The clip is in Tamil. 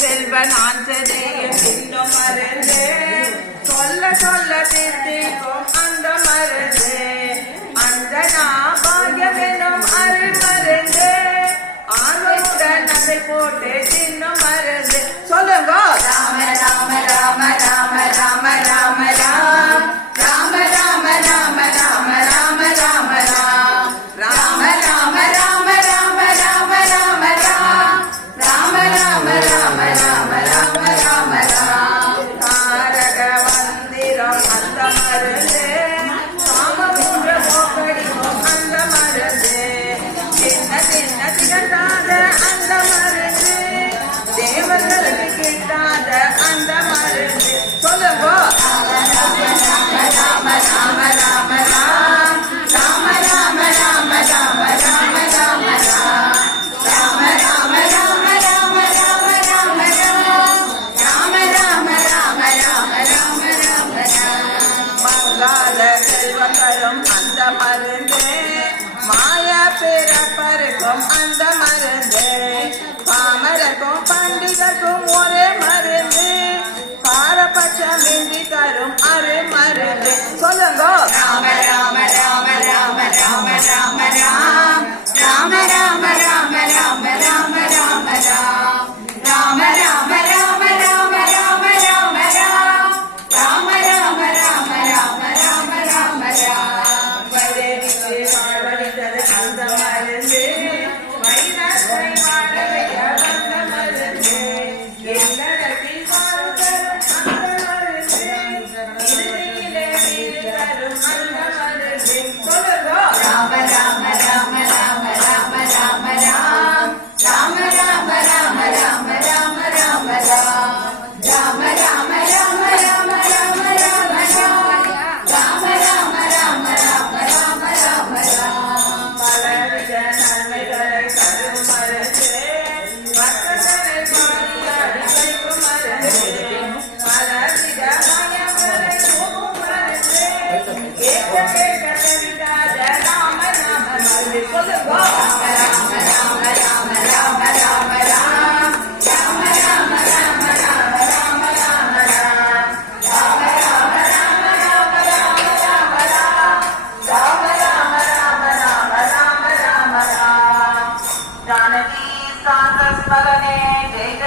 செல்வன் ஆஞ்சநேயன் இன்னும் மருந்து சொல்ல சொல்ல தீர்த்திக்கும் அந்த மருந்து அஞ்சனா பாகியமெனும் அருமருந்து ஆர்வமுடன் அதை போட்டு இன்னும் மருந்து சொல்லுங்க ராம ராம ராம ராம ராம ராம ராம் ராம ராம ராம ராம ராம ராம ராம் ராம ராம ராம ராம ராம ராம ராம் ராம ராம ராம ராம ராம ராம ராம் தாரக வந்திரம் அந்த மருந்து காமமூன்று போக்கடிக்கும் அந்த மருந்து சின்ன சின்ன திகட்டாத அந்த மருந்து தேவர்களுக்கு கிட்டாத அந்த மருந்து சொல்லுங்க ராம ராம ராம ராம ராம ராம ராம் ராம ராம ராம ராம ராம ராம ராம் ராம ராம ராம ராம ராம ராம ராம் ராம ராம ராம ராம ராம ராம ராம் மங்காத செல்வங்களும் அந்த மருந்து மாய பிறப்பருக்கும் அந்த மருந்து பாமரக்கும் பண்டிதர்க்கும் ஒரே மருந்து பாரபட்சம் இன்றி தரும் அரு மருந்து சொல்லுங்க ராம ராம ராம ராம ராம ராம ராம் ராம ராம ராம ராம ராம ராம ராம் ராம ராம ராம ராம ராம ராம ராம் ராம ராம ராம ராம ராம ராம ராம் வரைவிட்டு வாழ்வழித்தது அந்த மருந்து வைரத்தை வாழ வைக்க வந்த மருந்து இல்லறத்தில் வாழ்தரும் அந்த மருந்து இறுதியிலே வீடு தரும் அந்த மருந்து சொல்லுங்க ராம ராம ராம ராம ராம ராம ராம் ராம ராம ராம ராம ராம ராம ராம் ராம ராம ராம ராம ராம ராம ராம் ராம ராம ராம ராம ராம ராம ராம் பலவித நன்மைகளை தரும் மருந்து பக்தனை பாடியாடி வைக்கும் மருந்து பலவித பயங்களை போக்கும் மருந்து கேட்க கேட்க தெரியாத ராம ராம மருந்து சொல்லுங்க ராம ராம ராம ராம ராம ராம ராம் ராம ராம ராம ராம ராம ராம ராம் ராம ராம ராம ராம ராம ராம ராம் ராம ராம ராம ராம ராம ராம ராம் ஜானகி சாந்த ஸ்மரணே ஜெய